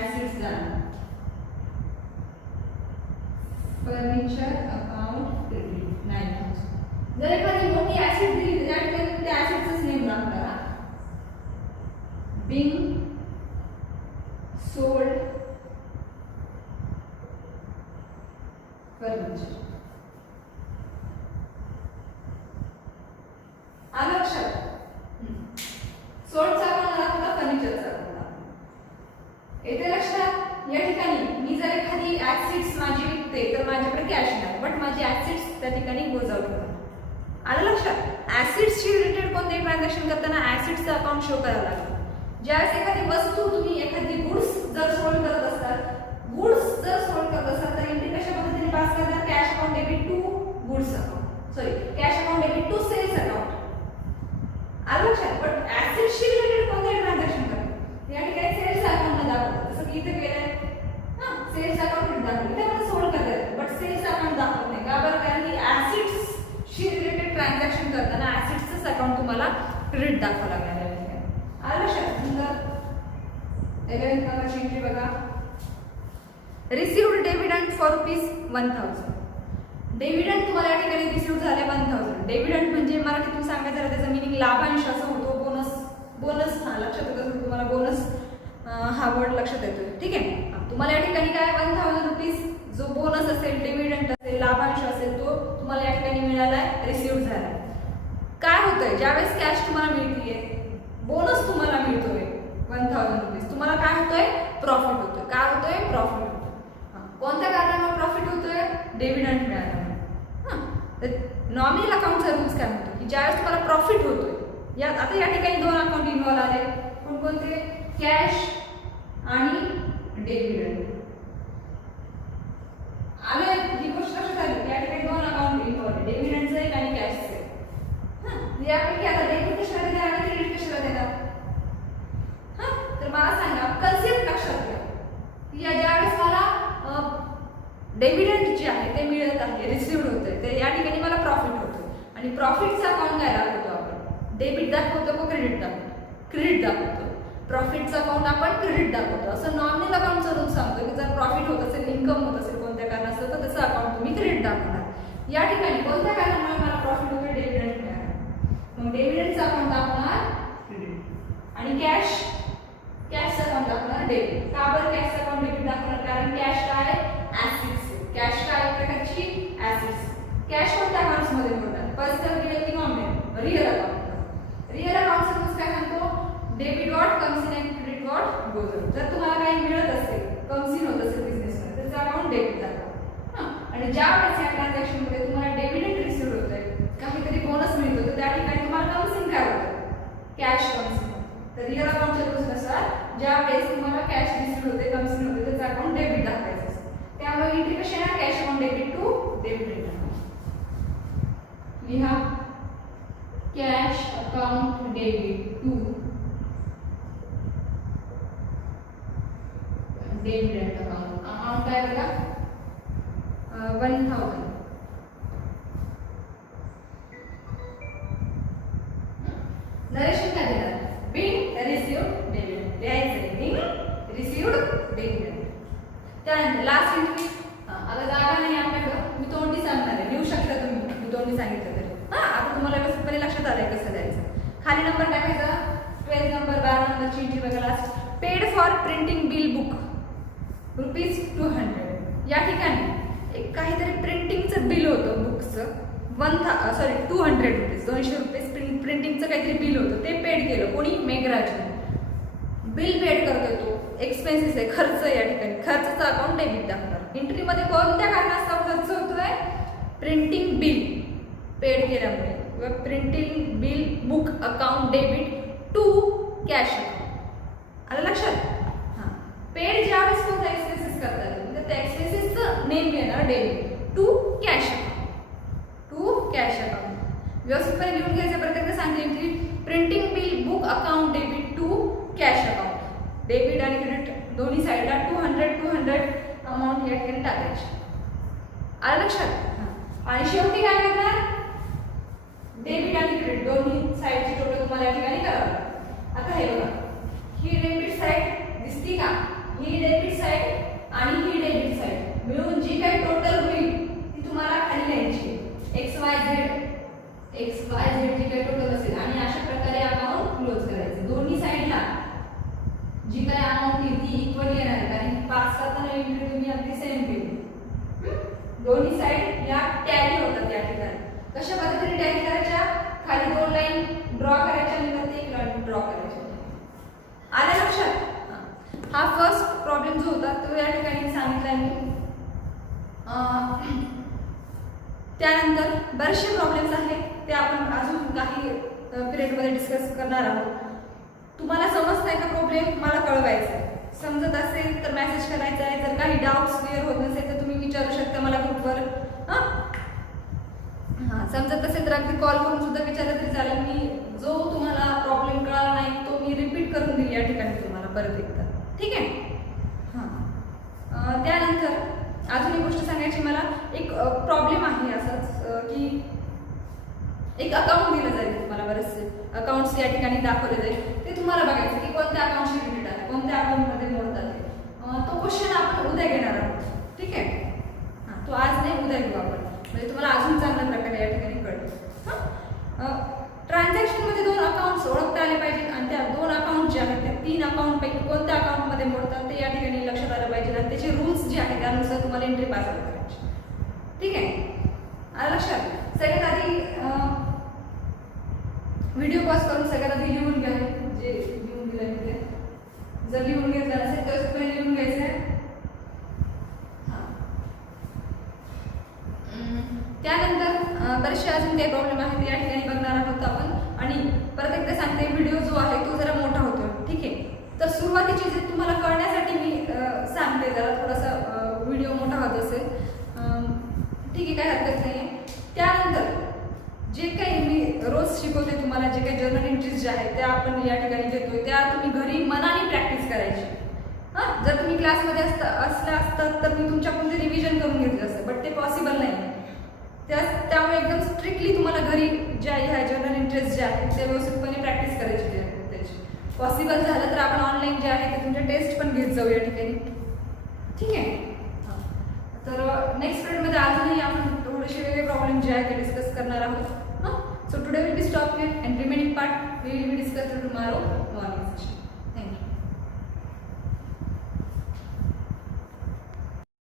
ऍसिड्स जाणार. Furniture account credit 9,000. जर एखादी मोठी ऍसिड दिली तर त्या ठिकाणी त्या ऍसिडचंच नेम लागणार. Being sold furniture. आलं लक्षात? सोल्डचा अकाउंट दाखवला, फर्निचरचा अकाउंट. येते लक्षात? या ठिकाणी मी जर एखादी ऍसिड्स माझी विकते तर माझ्याकडे कॅश नाही, बट माझी ऍसिड्स त्या ठिकाणी गोज आउट होणार. आलं लक्षात? ऍसिड्सशी रिलेटेड कोणतेही ट्रान्झॅक्शन करताना ऍसिड्सचं अकाउंट शो करायला लागतं. ज्यावेळेस एखादी वस्तू तुम्ही एखादी गुड्स जर सोल्ड करत असाल, गुड्स जर सोल्ड करत असाल तर एंट्री कशा पद्धतीने पास करणार? Cash account debit to goods account, sorry cash account debit to sales account. आलं लक्षात? पण ऍसिडशी रिलेटेड कोणतेही ट्रान्झॅक्शन करतात या ठिकाणी सेल्स अकाउंट दाखवतात. जसं की इथे केलंय सेल्स अकाउंट दाखवलं, इथे मला सोल्ड करता येतं बट सेल्स अकाउंट दाखवत नाही. का बरं? कारण की ऍसिड्सशी रिलेटेड ट्रान्झॅक्शन करताना ऍसिड्सचंच अकाउंट तुम्हाला क्रेडिट दाखवावं लागणार आहे. आलं लक्षात? नंतर 11 नंबरची एंट्री बघा. Received dividend for ₹1,000. डिव्हिडंड तुम्हाला या ठिकाणी रिसिव्ड झाले 1,000. डिव्हिडंड म्हणजे मराठीतून सांगायचं झालं त्याचा मिनिंग लाभांश असं होतो. बोनस, बोनस हा लक्षात येतो तुम्हाला. बोनस हा वर्ड लक्षात येतोय. ठीक आहे, तुम्हाला या ठिकाणी काय ₹1,000 जो बोनस असेल, डिव्हिडंड असेल, लाभांश असेल तो तुम्हाला या ठिकाणी मिळालाय, रिसिव्ड झालाय. काय होतंय? ज्यावेळेस कॅश तुम्हाला मिळतीये, बोनस तुम्हाला मिळतोय ₹1,000, तुम्हाला काय होतोय? प्रॉफिट होतोय. काय होतोय? प्रॉफिट होतोय. कोणत्या कारणामुळे प्रॉफिट होतोय? डिव्हिडंड मिळाल्यामुळे. नॉमिनल अकाउंटचा रूल्स काय म्हणतो की ज्यावेळेस तुम्हाला प्रॉफिट होतोय, या आता या ठिकाणी दोन अकाउंट इन्व्हॉल्व आले. कोणकोणते? कॅश आणि डिव्हिडंड. आले ही गोष्ट लक्षात आली. या ठिकाणी दोन अकाउंट इन्व्हॉल्व आहे, डिव्हिडंडचं एक आणि कॅशचं एक. यापैकी आता डेबिट कशाला देणार आणि क्रेडिट कशाला देणार? तर मला सांगा, कन्सेप्ट लक्षात घ्या की या ज्यावेळेस मला डिव्हिडंड जे आहे ते मिळत आहे, रिसिव्ड होतंय, तर या ठिकाणी मला प्रॉफिट होतो आणि प्रॉफिटचा अकाउंट काय दाखवतो आपण? डेबिट दाखवतो का क्रेडिट दाखवतो? क्रेडिट दाखवतो. प्रॉफिटचा अकाउंट आपण क्रेडिट दाखवतो. असं नॉमिनल अकाउंटचा रूल सांगतो की जर प्रॉफिट होत असेल, इन्कम होत असेल कोणत्या कारणास्तव तर त्याचं अकाउंट तुम्ही क्रेडिट दाखवणार. या ठिकाणी कोणत्या कारणामुळे मला प्रॉफिट होतो? डिव्हिडंड मिळाला, मग डिव्हिडंडचा अकाउंट दाखवणार क्रेडिट आणि कॅशचा अकाउंट दाखवणार डेबिट. का बरं कॅशचा अकाउंट डेबिट दाखवणार? कारण कॅश काय? ऍसिड्स. कॅश काय प्रकारची? ऍसिड्स. कॅश कोणत्या अकाउंट्स मध्ये होतात? पर्सनल, रिअल की नॉमिनल? Real account. रिअल अकाउंटचा रूल्स काय सांगतो? Debit what comes in and credit what goes out. जर तुम्हाला काही मिळत असेल, कम्स इन होत असेल बिझनेस मध्ये, त्याचं अकाउंट डेबिट दाखवा. आणि ज्या वेळेस या ट्रान्झॅक्शन मध्ये तुम्हाला डेबिट रिसिव्ह होतोय, काहीतरी बोनस मिळतो, तर त्या ठिकाणी तुम्हाला कम्स इन काय होतं? Cash comes in. तर रिअल अकाउंटच्या रूल्स नुसार ज्या वेळेस तुम्हाला कॅश रिसिव्ह होते, कम्स इन होते, त्याचं अकाउंट डेबिट दाखवायचं असतं. त्यामुळे एंट्री कशी येणार? Cash account debit to debit. we have cash account debit to debit account. Amount काय बघा 1000. नरेशन काय देणार? Bill received debit. लिहायचं बिल रिसीव्ड डेबिट. त्यानंतर लास्ट एंट्री. आता जागा नाही आपल्याकडं, मी तोंडी सांगणार आहे, लिहू शकता तुम्ही, मी तोंडी सांगितलं तरी. आता तुम्हाला व्यवस्थितपणे लक्षात आलंय कसं द्यायचं. खाली नंबर टाकायचा, 12 नंबर 12 नंबरची एंट्री बघा last. Paid for printing bill book ₹200. या ठिकाणी एक काहीतरी प्रिंटिंगचं बिल होतं बुकचं, 200 रुपीज, 200 रुपये प्रिंटिंगचं काहीतरी बिल होतं, ते पेड केलं. कोणी? मेघराजने. बिल पेड करतोय तो, एक्सपेन्सेस आहे, खर्च. या ठिकाणी खर्चाचं अकाउंट डेबिट दाखवणार. एंट्रीमध्ये कोणत्या कारणास्तव खर्च होतोय? प्रिंटिंग बिल पेड केल्यामुळे, किंवा printing bill book account debit to cash account. आलं लक्षात? हां, पेड ज्यावेळेस कोणता एक्सपेन्सेस करतात तर त्या एक्सपेन्सेसचं नेम घेणार debit to cash account. To cash account व्यवस्थितपणे लिहून घ्यायचं. प्रत्येक सांगते entry printing bill book account debit to cash account. Debit आणि क्रेडिट दोन्ही साईडला 200 अमाऊंट या ठिकाणी टाकायची. आलं लक्षात? आणि शेवटी काय करणार? डेबिट आणि क्रेडिट दोन्ही साईडची टोटल तुम्हाला या ठिकाणी करावं. आता हे बघा, ही डेबिट साईड दिसती का? ही डेबिट साईड आणि ही डेबिट साईड मिळून जी काही टोटल होईल ती तुम्हाला खाली लिहायची. XYZ जी काही टोटल असेल आणि अशा प्रकारे अकाउंट क्लोज करायचं. दोन्ही साईडला जी काही अमाऊंट येईल ती इक्वल येणार आहे, कारण पास करताना एंट्री तुम्ही अगदी सेम केली. दोन्ही साईड या टॅली होतात. या ठिकाणी कशा पद्धतीने टॅली करायच्या? खाली 2 लाईन ड्रॉ करायच्या आणि वरती 1 लाईन ड्रॉ करायची. आलं लक्षात? हा फर्स्ट प्रॉब्लेम जो होता तो या ठिकाणी सांगितला मी. त्यानंतर बरेचसे प्रॉब्लेम्स आहेत, ते आपण अजून काही पिरियडमध्ये डिस्कस करणार आहोत. तुम्हाला समजताय का प्रॉब्लेम? मला कळवायचं आहे. समजत असेल तर मेसेज करायचा आहे. जर काही डाऊट्स क्लिअर होत नसेल तर तुम्ही विचारू शकता मला ग्रुपवर. हां, समजत असेल तर अगदी कॉल करून सुद्धा विचारलं तरी चालेल. मी जो तुम्हाला प्रॉब्लेम कळाला नाही तो मी रिपीट करून देईल या ठिकाणी तुम्हाला परत एकदा. ठीक आहे? हां, त्यानंतर अजून एक गोष्ट सांगायची मला. एक प्रॉब्लेम आहे असंच की एक अकाउंट दिलं जाईल तुम्हाला, बरेचसे अकाउंट्स या ठिकाणी दाखवले जाईल. ते तुम्हाला बघायचं की कोणत्या अकाउंटशी रिलेटेड आहे, कोणत्या अकाउंटमध्ये मोडतात ते. तो क्वेश्चन आपण उद्या घेणार आहोत. ठीक आहे? हां, तो आज नाही, उद्या घेऊ आपण, म्हणजे तुम्हाला अजून चांगल्या प्रकारे या ठिकाणी कळेल. ट्रान्झॅक्शनमध्ये 2 अकाउंट्स ओळखता आले पाहिजे आणि त्या 2 अकाउंट जे आहेत त्या 3 अकाउंटपैकी कोणत्या अकाउंटमध्ये मोडतात ते या ठिकाणी लक्षात आलं पाहिजे आणि त्याचे रूल्स जे आहेत त्यानुसार तुम्हाला एंट्री पास करायची. ठीक आहे? आलं लक्षात? सगळ्यात आधी व्हिडिओ पॉज करून सगळ्यात आधी लिहून घ्या जे लिहून दिलं ते. जर लिहून घेतलं नसेल तर तुम्ही लिहून घ्यायचं आहे. त्यानंतर बरेचसे अजून काही प्रॉब्लेम आहेत या ठिकाणी बघणार आहोत आपण. आणि परत एकदा सांगते, व्हिडिओ जो आहे तो जरा मोठा होतो. ठीक आहे? तर सुरुवातीची जे तुम्हाला कळण्यासाठी मी सांगते, जरा थोडासा व्हिडिओ मोठा होत असेल, ठीक आहे, काही हरकत नाही. त्यानंतर जे काही मी रोज शिकवते तुम्हाला, जे काही जर्नल एंट्रीज जे आहेत त्या आपण या ठिकाणी घेतोय, त्या तुम्ही घरी मनाने प्रॅक्टिस करायची. हां, जर तुम्ही क्लासमध्ये असला असतात तर मी तुमच्याकडून ते रिव्हिजन करून घेतलं असतं, बट ते पॉसिबल नाही. त्यामुळे एकदम स्ट्रिक्टली तुम्हाला घरी ज्या ह्या जर्नल एंट्रीज ज्या आहेत ते व्यवस्थितपणे प्रॅक्टिस करायची त्याची. पॉसिबल झालं तर आपण ऑनलाईन जे आहे ते तुमच्या टेस्ट पण घेत जाऊ या ठिकाणी. ठीक आहे? तर नेक्स्ट पिरियडमध्ये अजूनही आपण थोडेसे वेगळे प्रॉब्लेम जे आहेत ते डिस्कस करणार आहोत. So today will be stop here and remaining part we will be discussed tomorrow.